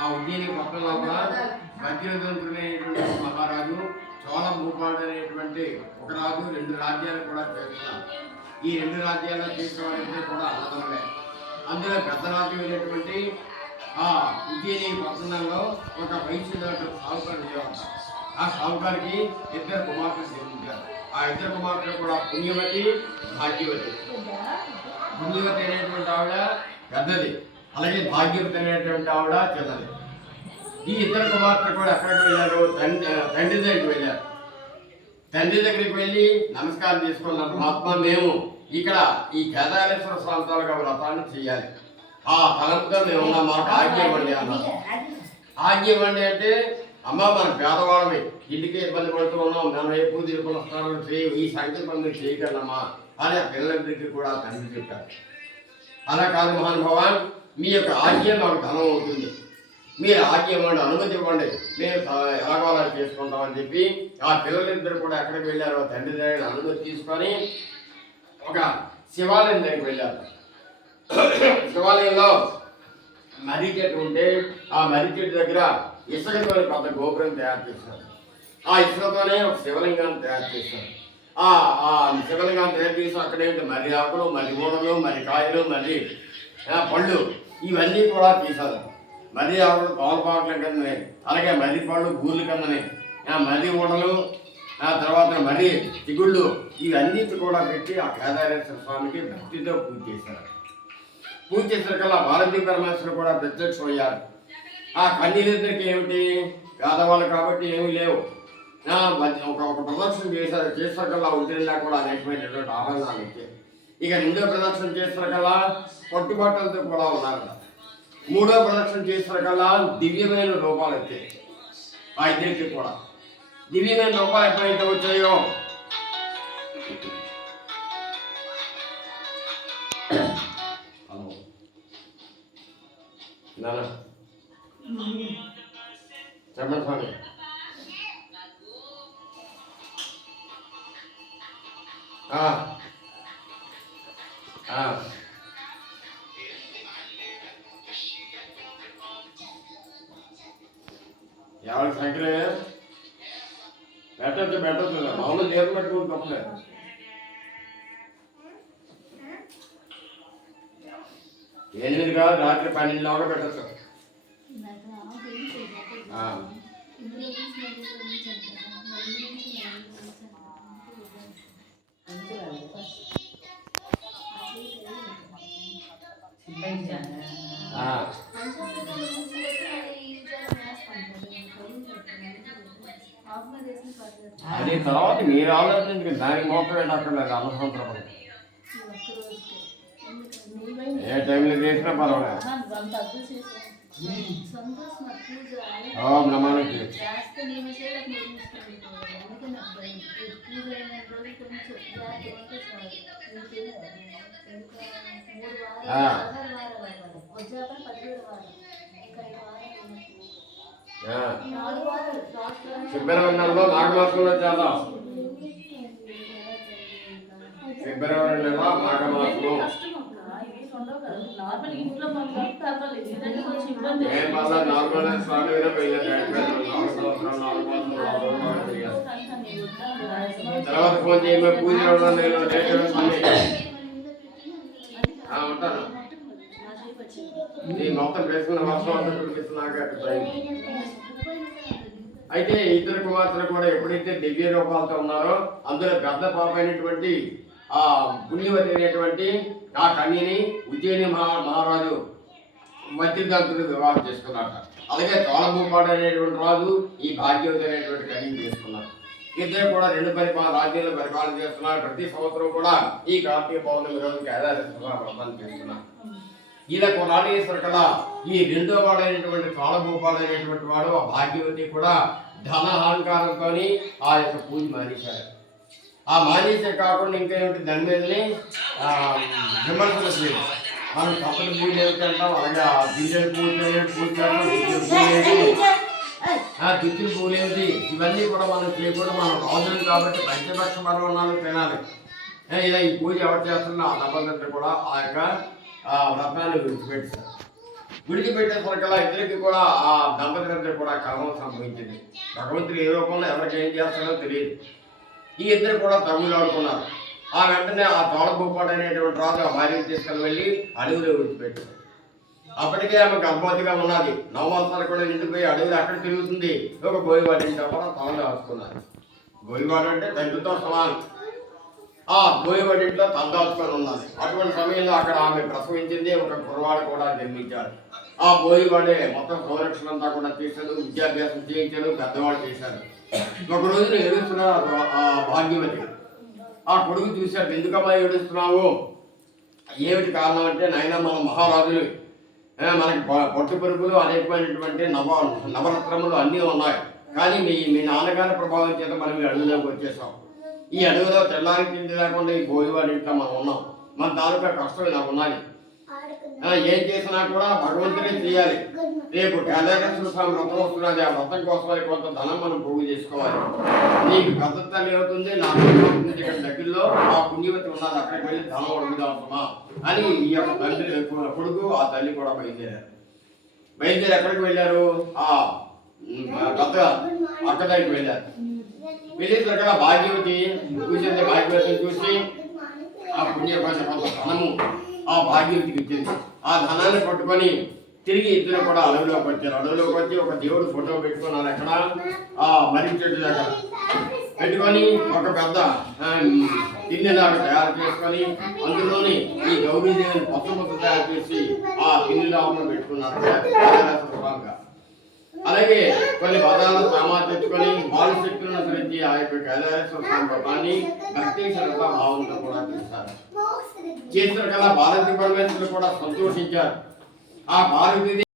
ఆ ఉజ్జయిని పక్కన కూడా వజ్రదంతుడైనటువంటి మహారాజు చోళ భూపాలుడు అనేటువంటి ఒక రాజు రెండు రాజ్యాలు కూడా చేస్తున్నారు. ఈ రెండు రాజ్యాలు తీసుకోవాలంటే కూడా అన్నదమ్ములే. అందులో పెద్ద రాజ్యం అయినటువంటి ఆ ఉజ్జయిని పట్టణంలో ఒక వయసు సాగుకారు ఉండేవాడు ఆ సాగుకారికి ఇద్దరు కుమార్తెలు జన్మించారు. ఆ ఇద్దరు కుమార్తెలు కూడా పుణ్యవతి భాగ్యవతి. పుణ్యవతి అనేటువంటి ఆవిడ పెద్దది. అలాగే భాగ్యవతి అనేటువంటి ఆవిడ చిన్నది ఈ ఇద్దరు కుమార్తెలు కూడా ఎక్కడికి వెళ్ళారు? తండ్రి తండ్రి దగ్గరికి వెళ్ళారు. తండ్రి దగ్గరికి వెళ్ళి నమస్కారం తీసుకున్న మహాత్మా మేము ఇక్కడ ఈ కేదారేశ్వర ప్రాంతాలుగా వ్రతాన్ని చేయాలి ఆ తలంపుతో మేము ఉన్నాం మాకు ఆజ్ఞ ఇవ్వండి అన్నారు అంటే అమ్మ మన పేదవాళ్ళమే. ఇంటికి ఇబ్బంది పడుతూ ఉన్నాం. మనం ఏ పూజలు పునస్కారాలు చేయ ఈ సంకల్పం మీరు చేయగలమ్మా అని ఆ పిల్లలందరికీ కూడా తండ్రి చెప్పారు. అలా కాదు మహానుభవాన్ మీ యొక్క ఆజ్ఞ మాకు ధనం అవుతుంది. మీరు ఆజ్ఞ ఇవ్వండి అనుమతి ఇవ్వండి. మేము ఎలా ఎలాగో అలా చేసుకుంటామని చెప్పి ఆ పిల్లలిద్దరు కూడా ఎక్కడికి వెళ్ళారో తండ్రి దగ్గర అనుమతి తీసుకొని ఒక శివాలయం దగ్గరికి వెళ్ళారు. శివాలయంలో మర్రి చెట్టు ఉంటే ఆ మర్రి చెట్టు దగ్గర ఇసుకతో పెద్ద గోపురం తయారు చేశారు. ఆ ఇసుకతోనే ఒక శివలింగాన్ని తయారు చేశారు. ఆ ఆ శివలింగాన్ని తయారు చేసి అక్కడ ఏంటి? మర్రి ఆకులు మర్రి ఊడలు మర్రి కాయలు మర్రి పళ్ళు ఇవన్నీ కూడా తీసాలి మర్రి ఆకులు తోలపాట్ల కిందనే అలాగే మర్రి పళ్ళు గూళ్ళు కిందనే ఆ మర్రి ఊడలు ఆ తర్వాత మర్రి చిగుళ్ళు ఇవన్నీ కూడా పెట్టి ఆ కేదారేశ్వర స్వామికి భక్తితో పూజ చేశారు. పూజ చేసినకల్లా భారతీ పరమేశ్వరుడు కూడా ప్రత్యక్షమయ్యారు ఆ కన్నీళ్ళిద్దరికి ఏమిటి? పేదవాళ్ళు కాబట్టి ఏమీ లేవు. ఒక ఒక ప్రదర్శన చేశారు. చేసినకల్లా ఒంటిలా కూడా అనేకమైనటువంటి ఆభరణాలు వచ్చాయి. ఇక రెండో ప్రదర్శన చేసినకల్లా పట్టుబట్టలతో కూడా ఉన్నారు. మూడో ప్రదర్శన చేసినకల్లా దివ్యమైన రూపాలు వచ్చాయి ఆ ఇద్దరికి కూడా. దివ్యమైన రూపాలు ఎప్పుడైతే వచ్చాయో? హలో నాన్న. చెప్పండి స్వామి. ఆ. ఆ. ఎవరి సంఖ్య పెట్టద్దు పెట్టద్దు మామూలు చేతులు పెట్టుకుని తప్పలేదు ఎనిమిది కాదు రాత్రి పన్నెండు లోగా పెట్టచ్చు ఆ. ఆ. అది తర్వాత మీరు ఆలోచించి దానికి మోసం ఏంటి అక్కడ? లేదు అనవసరం ఏ టైంలో చేసినా పర్వాలేదు. ఓం నమానికి ఫిబ్రవరిలో మాఘమాసంలో చేద్దాం ఏ మళ్ళా నార్మల్ స్వామి నాలుగు నాలుగు నాలుగు తర్వాత ఫోన్ చేయమని పూజ నేను ఉంటాను. ఈ మొత్తం వేసుకున్న వర్షం కురిపిస్తున్నాక అయితే ఇద్దరు కుమార్తెలు కూడా ఎప్పుడైతే దివ్య రూపాలతో ఉన్నారో అందులో పెద్ద పాప అయినటువంటి ఆ పుణ్యవతి అనేటువంటి ఆ కన్యని ఉజ్జయిని మహా మహారాజు మధ్యదంతుడు వివాహం చేసుకున్నారట. అలాగే తోలభూపాడు అనేటువంటి రాజు ఈ భాగ్యవతి అనేటువంటి కన్యని చేసుకున్నారు. ఇద్దరు కూడా రెండు పరిపాలన రాజ్యాలు పరిపాలన చేస్తున్నారు. ప్రతి సంవత్సరం కూడా ఈ కార్తీక పౌర్ణమి రోజు కేదారేశ్వర వ్రతాన్ని చేస్తున్నారు. ఇలా కొనాలి కదా ఈ రెండో వాడైనటువంటి అనేటువంటి వాడు ఆ భాగ్యవతి కూడా ధన అహంకారంతో ఆ యొక్క పూజ మానేశారు. ఆ మానేసే కాకుండా ఇంకా ఏమిటి? దాని మీదనే విమర్శలు చేయడం మనం తప్పని పూజ ఏమిటంటాం అలాగే ఆ గింజలు పూజ పూజ ఆ దిక్కులు పూలేది ఇవన్నీ కూడా మనం చేయకుండా మనం రాజులు కాబట్టి పంచపక్ష పర్వణాలు తినాలి. ఇలా ఈ పూజ ఎవరు చేస్తున్నా ఆ నమ్మకంతో కూడా ఆ యొక్క ఆ వ్రతాన్ని విడిచిపెట్టారు సరికల్లా ఇద్దరికి కూడా ఆ దంపతులిద్దరు కూడా కలహం సంభవించింది. భగవంతుడు ఏ రూపంలో ఎవరికి ఏం చేస్తాడో తెలియదు. ఈ ఇద్దరు కూడా తగులాడుకున్నారు ఆ వెంటనే ఆ తోడభూపాడు అనేటువంటి రాజు ఆ భార్యను తీసుకుని వెళ్ళి అడవిలో విడిచిపెట్టారు అప్పటికే ఆమె గర్భవతిగా ఉన్నది. నవమాసాలు కూడా నిండిపోయి అడవిలో అక్కడ తిరుగుతుంది. ఒక గోయివాడి ఇంట్లో కూడా తల దాచుకున్నారు గోయివాడు అంటే తండ్రితో సమానం. ఆ గోయివాడి ఇంట్లో ఉన్నది. అటువంటి సమయంలో అక్కడ ఆమె ప్రసవించింది ఒక కుర్రవాడు కూడా జన్మించాడు. ఆ గోయివాడే మొత్తం సంరక్షణ అంతా కూడా చేశాడు విద్యాభ్యాసం చేయించాడు పెద్దవాడు చేశాడు. ఒక రోజున ఏడుస్తున్నారు ఆ భాగ్యవతి. ఆ కొడుకు చూశాడు ఎందుకమ్మా ఏడుస్తున్నావు? ఏమిటి కారణం అంటే నాయన మన మహారాజులు మనకి ప- పరుపులు అనేకమైనటువంటి నవ నవరత్నములు అన్నీ ఉన్నాయి. కానీ మీ మీ నాన్నగారి ప్రభావం చేత మనం అడుగులోకి వచ్చేసాం. ఈ అడవిలో తెల్లారి తిండి లేకుండా ఈ గోలివాడి ఇంట్లో మనం ఉన్నాం. మన తాలూకా కష్టం ఇలా ఉన్నది ఆ, ఏం చేసినా కూడా భగవంతుడే చేయాలి. రేపు కేదారేశ్వర స్వామి వ్రతం వస్తున్నది. ఆ వ్రతం కోసమని కొంత ధనం మనం పోగు చేసుకోవాలి. నీకు పెద్ద తల్లి అవుతుంది. నా అవుతుంది ఇక్కడ దగ్గరలో. ఆ పుణ్యవతి ఉన్నది. అక్కడికి వెళ్ళి ధనం అడుగుదామా అని ఈ యొక్క తండ్రి కొడుకు ఆ తల్లి కూడా బయలుదేరారు. బయలుదేరి ఎక్కడికి వెళ్ళారు? ఆ పెద్ద అక్క దగ్గరికి వెళ్ళారు. వెళ్ళేసరికల్లా భాగ్యవతి చూసింది భాగ్యవతిని చూసి ఆ పుణ్య కొంత ధనము ఆ భాగ్యవతికి ఇచ్చింది. ఆ ధనాన్ని పట్టుకొని తిరిగి ఇద్దరు కూడా అడవిలోకి వచ్చారు. అడవిలోకి వచ్చి ఒక దేవుడు ఫోటో పెట్టుకున్నారు ఎక్కడ? ఆ మరి చెట్టు దగ్గర పెట్టుకొని ఒక పెద్ద ఆ, గిన్నెలాగా తయారు చేసుకొని అందులోని ఈ గౌరీదేవిని కొత్త ముద్ద తయారు చేసి ఆ గిన్నె పెట్టుకున్నారు. అలాగే కొన్ని పదాలను సామాన్ తెచ్చుకొని బాలు శక్తులను గురించి ఆ యొక్క కేదారేశ్వర స్వామి వ్రతాన్ని భక్తి శ్రద్ధ భావంతో కూడా చేస్తారు చేసిన కల్లా భారతీ పరమేశ్వరులు కూడా సంతోషించారు. ఆ భారతీయ